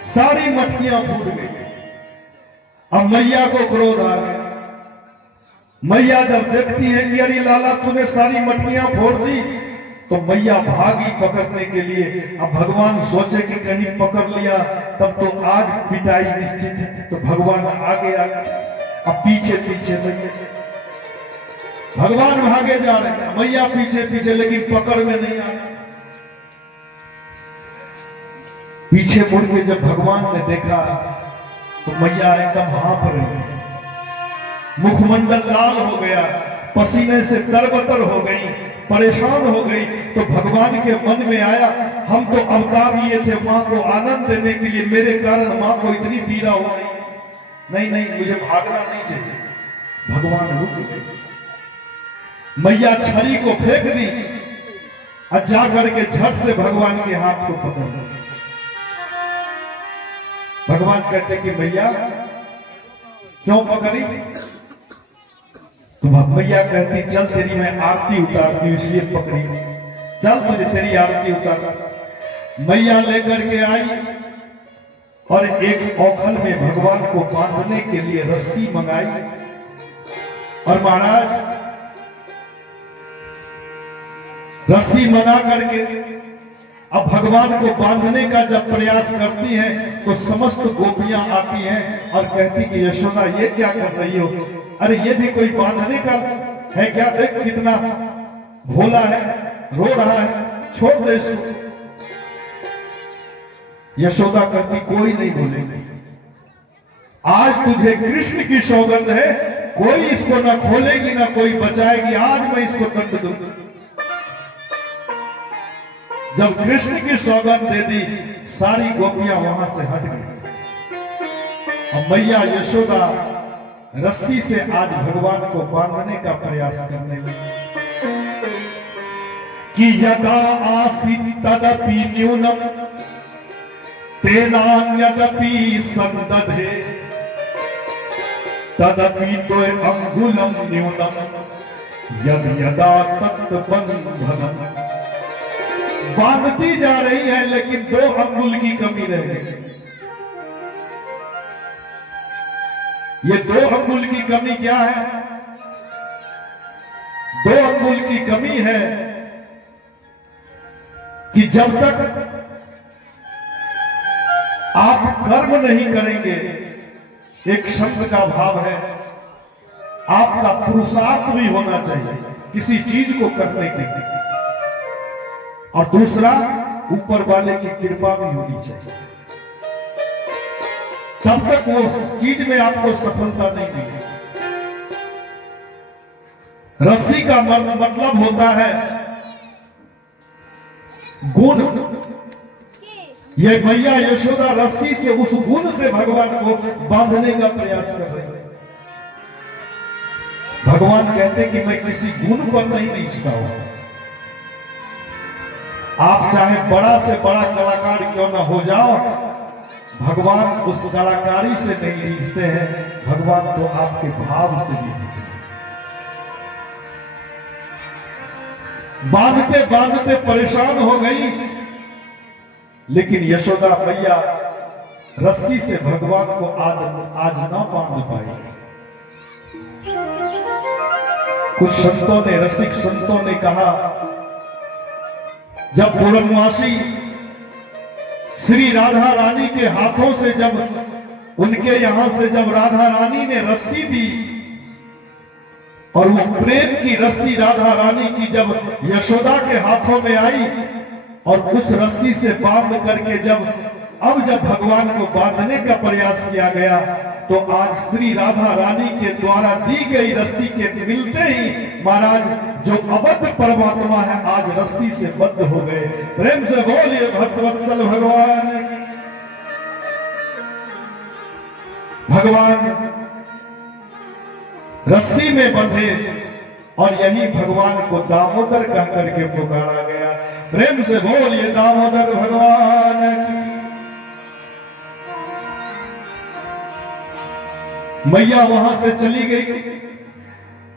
सारी मटकियां फूट गई। अब मैया को क्रोध आ गया। मैया जब देखती है कि अरे लाला तूने सारी मटकियां फोड़ दी, तो मैया भागी पकड़ने के लिए। अब भगवान सोचे कि कहीं पकड़ लिया तब तो आज पिटाई निश्चित है, तो भगवान आगे आगे, अब पीछे पीछे मैया, भगवान भागे जा रहे हैं, मैया पीछे पीछे, लेकिन पकड़ में नहीं आ रही। पीछे मुड़ के जब भगवान ने देखा तो मैया एकदम हाँफ रही है, मुखमंडल लाल हो गया, पसीने से तरबतर हो गई, परेशान हो गई। तो भगवान के मन में आया, हम तो अवतार लिए थे मां को आनंद देने के लिए, मेरे कारण मां को इतनी पीड़ा हो गई। नहीं नहीं, मुझे भागना नहीं चाहिए। भगवान रुक गए। मैया छड़ी को फेंक दी और जा करके झट से भगवान के हाथ को पकड़ लिया। भगवान कहते कि मैया क्यों पकड़ी? तो मैया कहती चल तेरी मैं आरती उतारती हूं इसलिए पकड़ी, चल तुझे तेरी आरती उतार। मैया लेकर के आई और एक औखल में भगवान को बांधने के लिए रस्सी मंगाई। और महाराज रस्सी मंगा करके अब भगवान को बांधने का जब प्रयास करती हैं तो समस्त गोपियां आती हैं और कहती कि यशोदा ये क्या कर रही हो? अरे ये भी कोई बांधने का है क्या? देख कितना भोला है, रो रहा है, छोड़ दे इसको। यशोदा कहती कोई नहीं बोलेगी, आज तुझे कृष्ण की सौगंध है, कोई इसको ना खोलेगी ना कोई बचाएगी, आज मैं इसको दंड दूंगी। जब कृष्ण की सौगंध दे दी, सारी गोपियां वहां से हट गई और मैया यशोदा रस्सी से आज भगवान को बांधने का प्रयास करने लगी कि यदा आसीत् तदपि न्यूनम तेनान्यदपि संदधे तदपि तो अंगुलम न्यूनम यद यदा तत्बंधनम। बांधती जा रही है लेकिन 2 अंगुल की कमी रह गई। ये 2 अंगुल की कमी क्या है? 2 अंगुल की कमी है कि जब तक आप कर्म नहीं करेंगे, एक शब्द का भाव है, आपका पुरुषार्थ भी होना चाहिए किसी चीज को करने के लिए, और दूसरा ऊपर वाले की कृपा भी होनी चाहिए, तब तक वो चीज में आपको सफलता नहीं मिलेगी। रस्सी का मतलब होता है गुण। ये मैया यशोदा रस्सी से उस गुण से भगवान को बांधने का प्रयास कर रहे हैं। भगवान कहते कि मैं किसी गुण पर नहीं रीझता हूं। आप चाहे बड़ा से बड़ा कलाकार क्यों ना हो जाओ, भगवान उस कलाकारी से नहीं रीझते हैं, भगवान तो आपके भाव से रीझते हैं। बांधते बांधते परेशान हो गई, लेकिन यशोदा मैया रस्सी से भगवान को आज ना बांध पाई। कुछ संतों ने, रसिक संतों ने कहा, जब पूर्णमासी श्री राधा रानी के हाथों से जब उनके यहां से जब राधा रानी ने रस्सी दी और वो प्रेम की रस्सी राधा रानी की जब यशोदा के हाथों में आई और उस रस्सी से बांध करके जब भगवान को बांधने का प्रयास किया गया, तो आज श्री राधा रानी के द्वारा दी गई रस्सी के मिलते ही महाराज जो अबद्ध परमात्मा है आज रस्सी से बद्ध हो गए। प्रेम से बोलिए भक्तवत्सल भगवान। भगवान रस्सी में बंधे और यही भगवान को दामोदर कह करके पुकारा गया। प्रेम से बोलिए दामोदर भगवान की। मैया वहां से चली गई,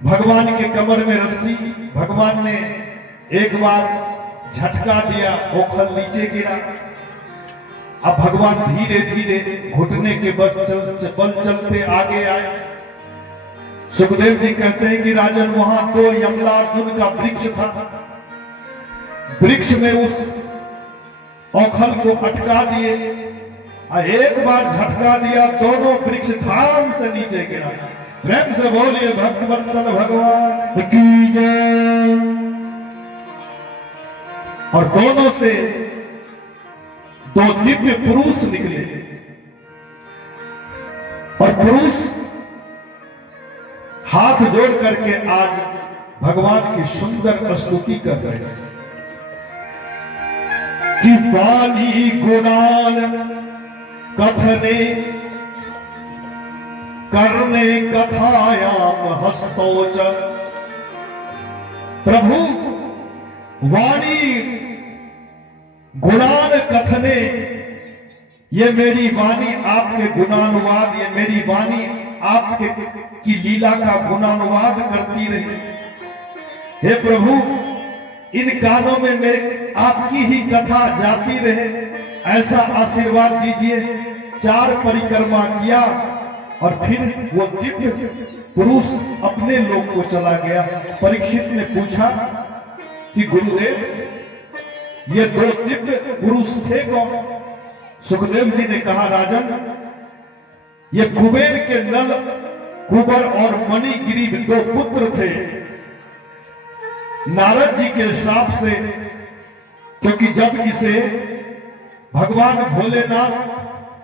भगवान के कमर में रस्सी, भगवान ने एक बार झटका दिया, ओखल नीचे गिरा। अब भगवान धीरे धीरे घुटने के बल चलते आगे आए। सुखदेव जी कहते हैं कि राजन वहां 2 यमलार्जुन का वृक्ष था, वृक्ष में उस औखल को अटका दिए, एक बार झटका दिया, दोनों वृक्ष धाम से नीचे गिरा। प्रेम से बोलिए भक्तवत्सल भगवान की जय। और दोनों से 2 दिव्य पुरुष निकले और पुरुष हाथ जोड़ करके आज भगवान की सुंदर स्तुति कर रहे हैं कि वाणी गुणान कथने करने कथायाम हस्तोच। प्रभु वाणी गुणान कथने, ये मेरी वाणी आपके गुणानुवाद, ये मेरी वाणी आपके की लीला का गुणानुवाद करती रही। हे प्रभु इन कानों में मेरे आपकी ही कथा जाती रहे, ऐसा आशीर्वाद दीजिए। 4 परिक्रमा किया और फिर वो दिव्य पुरुष अपने लोक को चला गया। परीक्षित ने पूछा कि गुरुदेव ये 2 दिव्य पुरुष थे कौन? सुखदेव जी ने कहा राजन ये कुबेर के नल कुबर और मणिगिरी 2 पुत्र थे। नारद जी के हिसाब से, क्योंकि जब इसे भगवान भोलेनाथ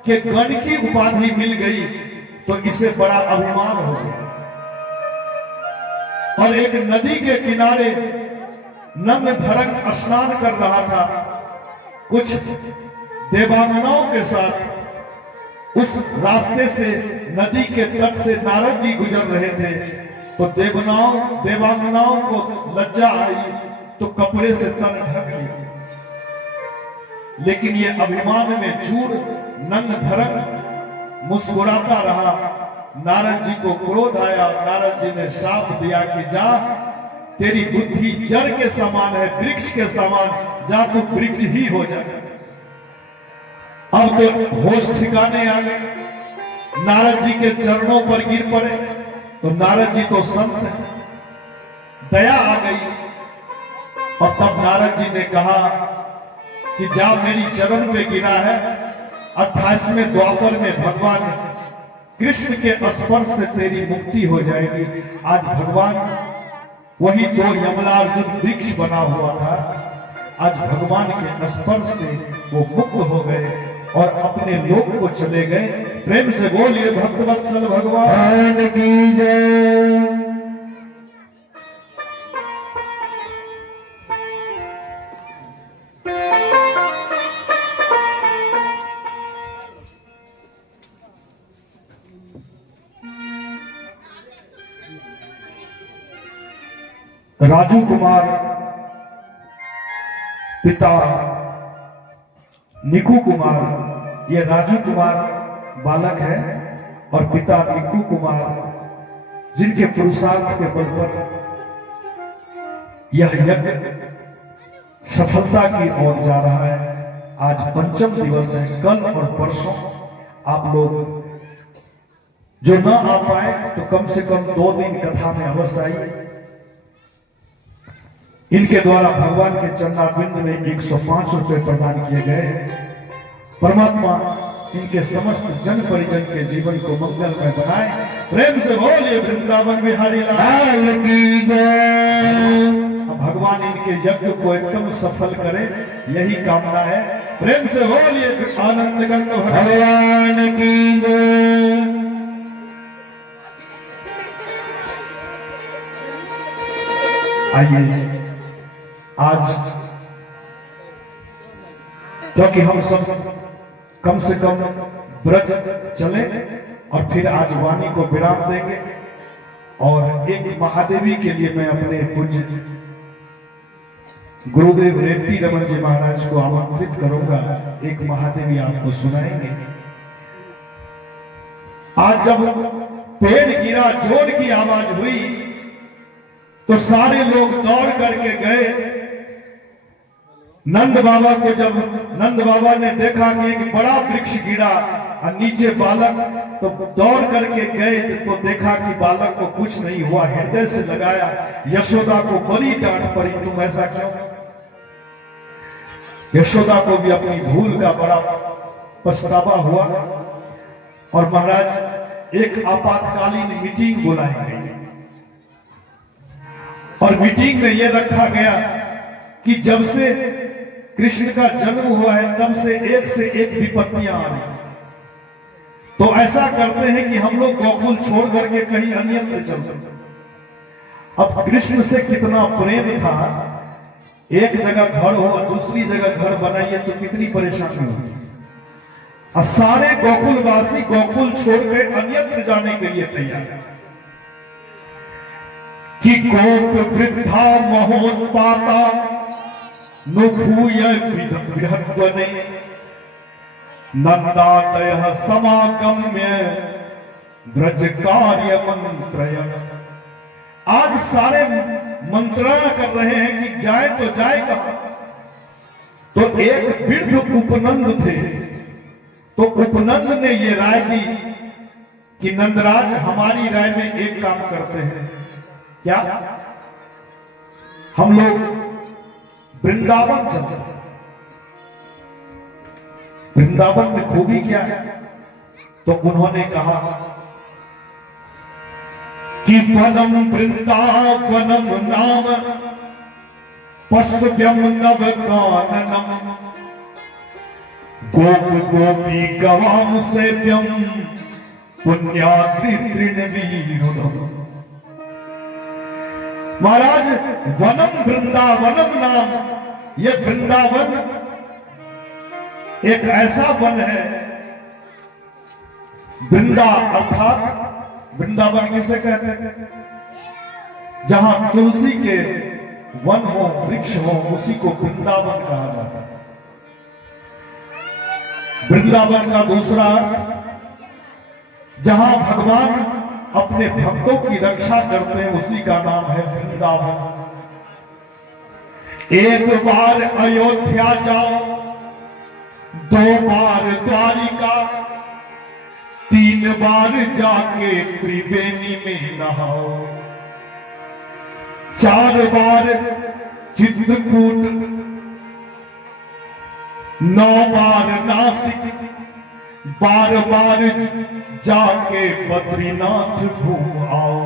के गण की उपाधि मिल गई तो इसे बड़ा अभिमान हो गया और एक नदी के किनारे नंग धरंग स्नान कर रहा था। कुछ देवांगनाओं के साथ उस रास्ते से नदी के तट से नारद जी गुजर रहे थे, तो देवांगनाओं को लज्जा आई तो कपड़े से तन ढक लिया। लेकिन ये अभिमान में चूर नंग धरंग मुस्कुराता रहा। नारद जी को क्रोध आया, नारद जी ने शाप दिया कि जा, तेरी बुद्धि जड़ के समान है, वृक्ष के समान, जा तू वृक्ष ही हो जाए। अब तो होश ठिकाने आ गए, नारद जी के चरणों पर गिर पड़े। तो नारद जी तो संत हैं, दया आ गई और तब नारद जी ने कहा कि जा मेरी चरण पे गिरा है, 28वें द्वापर में भगवान कृष्ण के स्पर्श से तेरी मुक्ति हो जाएगी। आज भगवान वही 2 यमलार्जुन वृक्ष बना हुआ था, आज भगवान के स्पर्श से वो मुक्त हो गए और अपने लोक को चले गए। प्रेम से बोलिए भक्तवत्सल भगवान की जय। राजू कुमार पिता निकू कुमार, ये राजू कुमार बालक है और पिता निकू कुमार, जिनके पुरुषार्थ के बल पर यह यज्ञ सफलता की ओर जा रहा है। आज 5म दिवस है, कल और परसों आप लोग जो न आ पाए तो कम से कम 2 दिन कथा में अवश्य आइए। इनके द्वारा भगवान के चरणारविंद में 105 रुपए प्रदान किए गए हैं। परमात्मा इनके समस्त जन परिजन के जीवन को मंगलमय बनाए। प्रेम से बोलिए वृंदावन बिहारी लाल की जय। भगवान इनके यज्ञ को एकदम सफल करे, यही कामना है। प्रेम से बोलिए आनंद गंग भगवान की जय। आइए आज क्योंकि हम सब कम से कम ब्रज चले और फिर आज वाणी को विराम देंगे, और एक महादेवी के लिए मैं अपने पूज्य गुरुदेव रेड्डी रमन जी महाराज को आमंत्रित करूंगा। एक महादेवी आपको सुनाएंगे। आज जब पेड़ गिरा, जोर की आवाज हुई, तो सारे लोग दौड़ करके गए नंद बाबा को। जब नंद बाबा ने देखा कि एक बड़ा वृक्ष गिरा और नीचे बालक, तो दौड़ करके गए तो देखा कि बालक को कुछ नहीं हुआ। हृदय से लगाया। यशोदा को बड़ी डांट पड़ी, तुम ऐसा क्यों? यशोदा को भी अपनी भूल का बड़ा पछतावा हुआ, और महाराज एक आपातकालीन मीटिंग बुलाई गई, और मीटिंग में यह रखा गया कि जब से कृष्ण का जन्म हुआ है तब से एक विपत्तियां आ रही। तो ऐसा करते हैं कि हम लोग गोकुल छोड़ करके कहीं अन्यत्र चलते। अब कृष्ण से कितना प्रेम था, एक जगह घर हो और दूसरी जगह घर बनाइए तो कितनी परेशानी होती। और सारे गोकुलवासी गोकुल छोड़कर अन्यत्र जाने के लिए तैयार है कि गोप वृद्धा महोत्पाता नुभूय बृहद्वने नंदादयः समागम्य ब्रज कार्य मंत्रय। आज सारे मंत्रणा कर रहे हैं कि जाए तो जाए कहां। तो एक वृद्ध उपनंद थे, तो उपनंद ने ये राय दी कि नंदराज हमारी राय में एक काम करते हैं, क्या हम लोग वृंदावन चलते हैं। वृंदावन में खूबी क्या है? तो उन्होंने कहा कि वनम वृंदावनम नाम पश्यम नव काननम गोप गोपी गवाम सेव्यम पुण्याद्रि तृणवीरुधम। महाराज वनम वृंदावनम नाम, यह वृंदावन एक ऐसा वन है। वृंदा अर्थात वृंदावन किसे कहते हैं? जहां तुलसी के वन हो, वृक्ष हो, उसी को वृंदावन कहा जाता है। वृंदावन का दूसरा अर्थ जहां भगवान अपने भक्तों की रक्षा करते हैं, उसी का नाम है वृंदावन। एक बार अयोध्या जाओ, 2 बार द्वारिका, 3 बार जाके त्रिवेणी में नहाओ, 4 बार चित्रकूट, 9 बार नासिक, 12 बार जाके बद्रीनाथ घूम आओ,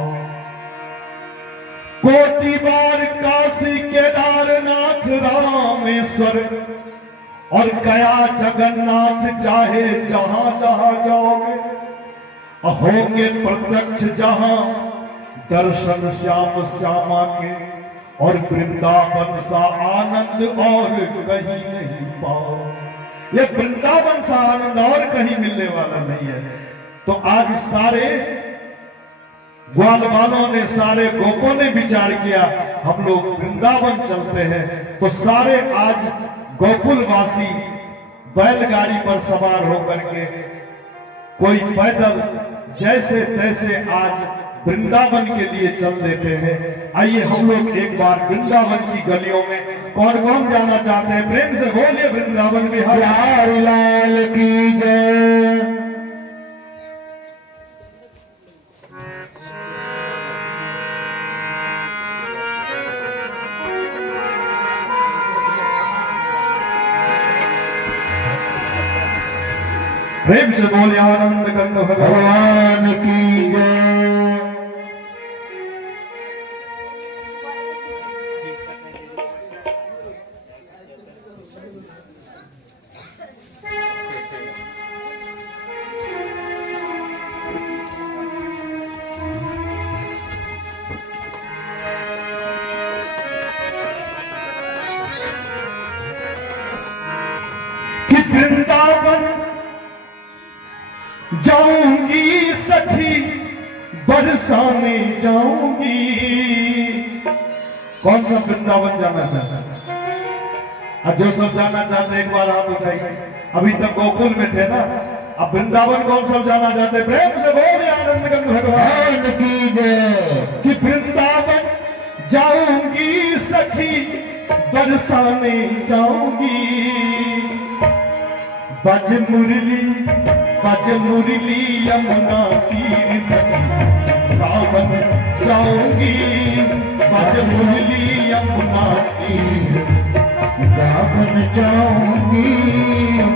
कोटि बार काशी केदारनाथ रामेश्वर और गया जगन्नाथ, चाहे जहां जहां जाओगे होंगे प्रत्यक्ष जहां दर्शन श्याम श्यामा के, और वृंदावन सा आनंद और कहीं नहीं पाओ। ये वृंदावन सा आनंद और कहीं मिलने वाला नहीं है। तो आज सारे ग्वाल वालों ने, सारे गोपों ने विचार किया हम लोग वृंदावन चलते हैं। तो सारे आज गोकुलवासी बैलगाड़ी पर सवार होकर के, कोई पैदल, जैसे तैसे आज वृंदावन के लिए चल देते हैं। आइए हम लोग एक बार वृंदावन की गलियों में कौन कौन जाना चाहते हैं? प्रेम से बोलिए वृंदावन बिहारी लाल की जय। प्रेम से बोले आनंद कंद भगवान की जय। कि वृंदावन जाऊंगी सखी बरसाने जाऊंगी। कौन सा वृंदावन जाना चाहता है? जो सब जाना चाहते हैं एक बार हाथ उठाइए। अभी तक गोकुल में थे ना, अब वृंदावन कौन सब जाना चाहते हैं? प्रेम से बोले आनंद कंद भगवान की जय। कि वृंदावन जाऊंगी सखी बरसाने जाऊंगी। बज मुरली यमुना तीर सखी वृंदावन जाऊंगी। बज मुरली यमुना तीर वृंदावन जाऊंगी।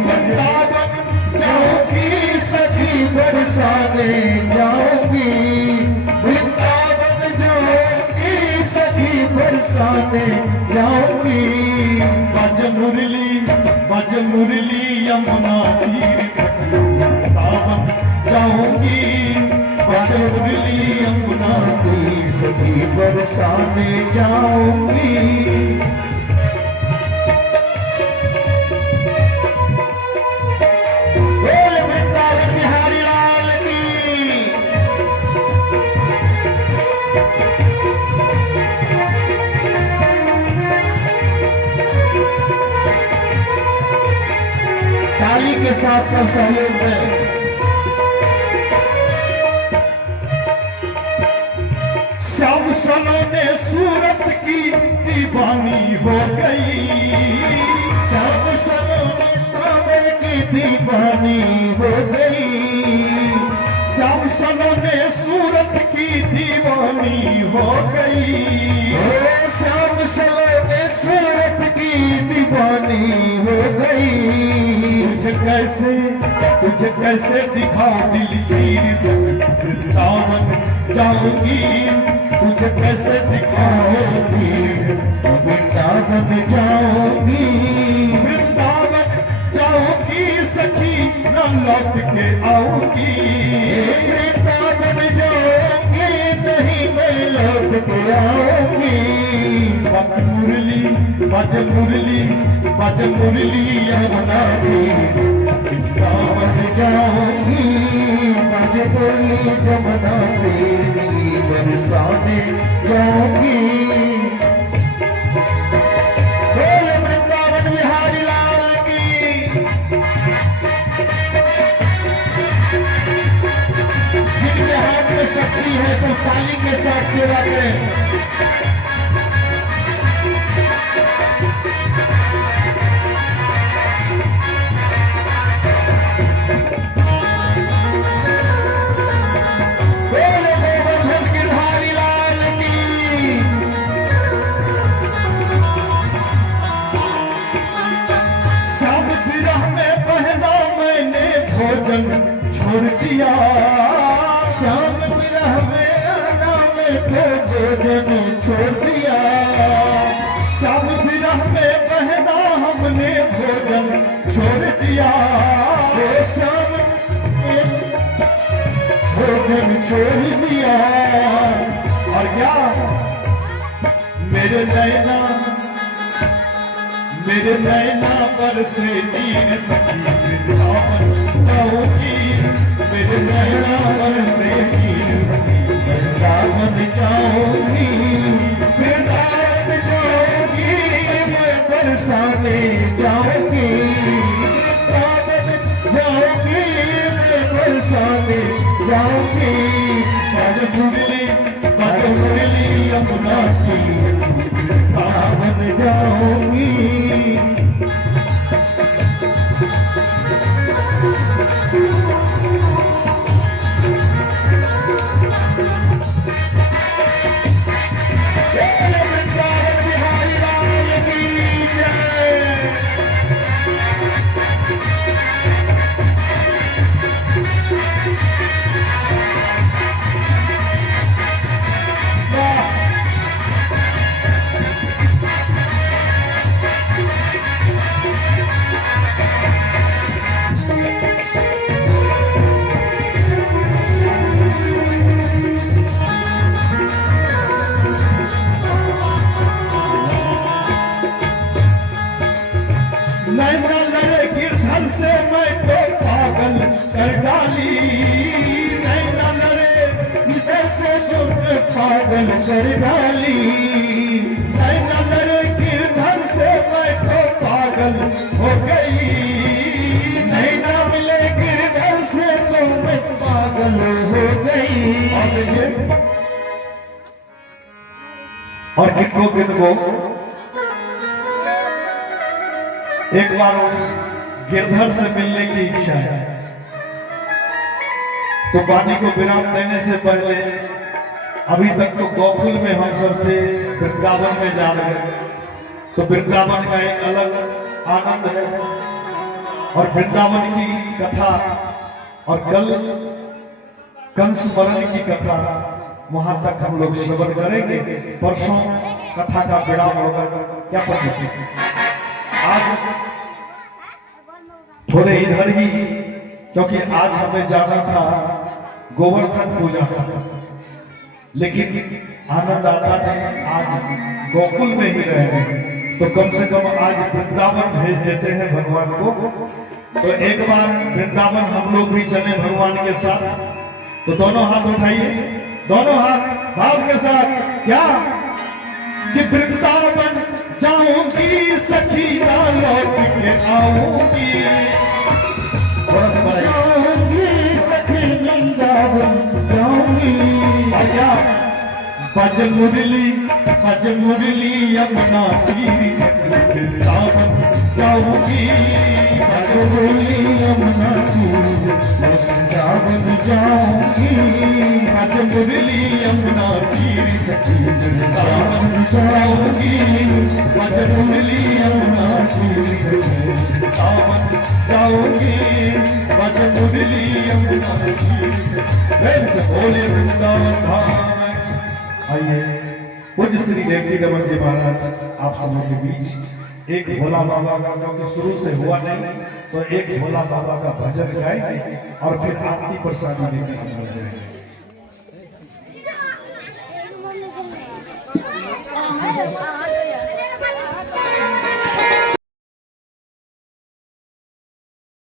वृंदावन जाऊंगी सखी बरसाने जाऊंगी। वृंदावन जाऊंगी सखी बरसाने जाऊंगी। बज मुरली यमुना तीर सखी वृंदावन जाऊंगी। बज मुरली यमुना तीर सखी बरसाने जाऊंगी। बोल वृंदावन बिहारी लाल की। ताली के साथ सब सहयोग में। श्याम सलोने सूरत की दीवानी हो गई। श्याम सलोने सागर की दीवानी हो गई। श्याम सलोने सूरत की दीवानी हो गई। ओ श्याम सलोने सूरत की दीवानी हो गई। तुझे कैसे दिखाओ दिल चीर सखी वृंदावन जाऊंगी। तुझे कैसे दिखाओ चीर वृंदावन जाऊंगी। वृंदावन जाऊंगी सखी न लौट के आऊंगी। वृंदावन जाऊंगी नहीं मैं लौट के आऊंगी। बज मुरली यमुना तीर वृंदावन जाऊंगी। बज मुरली यमुना तीर बरसाने जाऊंगी। बोल वृंदावन बिहारी लाल की। जिनके हाथ में शक्ति है सब ताली के साथ सेवा करें। छोड़ दिया। श्याम विरह में आना में भोजन छोड़ दिया। श्याम विरह में बहना हमने भोजन छोड़ दिया। श्याम भोजन छोड़ दिया। और क्या मेरे नैना पर से नीर सखी वृंदावन जाऊंगी। मेरे नैना पर से नीर सखी वृंदावन जाऊंगी। वृंदावन जाऊंगी। मैं बरसाने जाऊंगी। वृंदावन जाऊंगी। मैं बरसाने जाऊंगी। बज मुरली यमुना तीर वृंदावन जाऊंगी। पागल कर डाली। नैना लड़े गिरधर से मैं तो पागल हो गई। नैना मिले गिरधर से तो मैं पागल हो गई। और किनको एक बार उस गिरधर से मिलने की इच्छा है, तो वाणी को विराम देने से पहले अभी तक तो गोकुल में हम सब थे, वृंदावन में जा रहे हैं, तो वृंदावन का एक अलग आनंद है और वृंदावन की कथा और कल कंस मरण की कथा वहां तक हम लोग श्रवण करेंगे। परसों कथा का विराम होगा। क्या पता आज थोड़े इधर ही, क्योंकि आज हमें जाना था गोवर्धन पूजा का, लेकिन आनंद आता है आज गोकुल में ही रह गए, तो कम से कम आज वृंदावन भेज देते हैं भगवान को। तो एक बार वृंदावन हम लोग भी चले भगवान के साथ। तो दोनों हाथ उठाइए, दोनों हाथ भाव के साथ। क्या कि वृंदावन जाऊंगी सखी ना लौट के आऊंगी। थोड़ा सा बढ़ाइए। जाऊंगी सखी वृंदावन जाऊंगी। क्या बज मुरली यमुना तीर वृंदावन जाऊंगी। बज मुरली यमुना तीर वृंदावन जाऊंगी। बज मुरली यमुना तीर सखी वृंदावन जाऊंगी। बज मुरली यमुना तीर वृंदावन जाऊंगी। बज मुरली यमुना तीर बोले वृंदावन धाम। आइए पूज्य श्री रेखी रमन जी महाराज आप सबों के बीच एक भोला बाबा का, क्योंकि शुरू से हुआ नहीं, तो एक भोला बाबा का भजन गाएंगे और फिर आरती प्रसादी लेकर हम जाएंगे।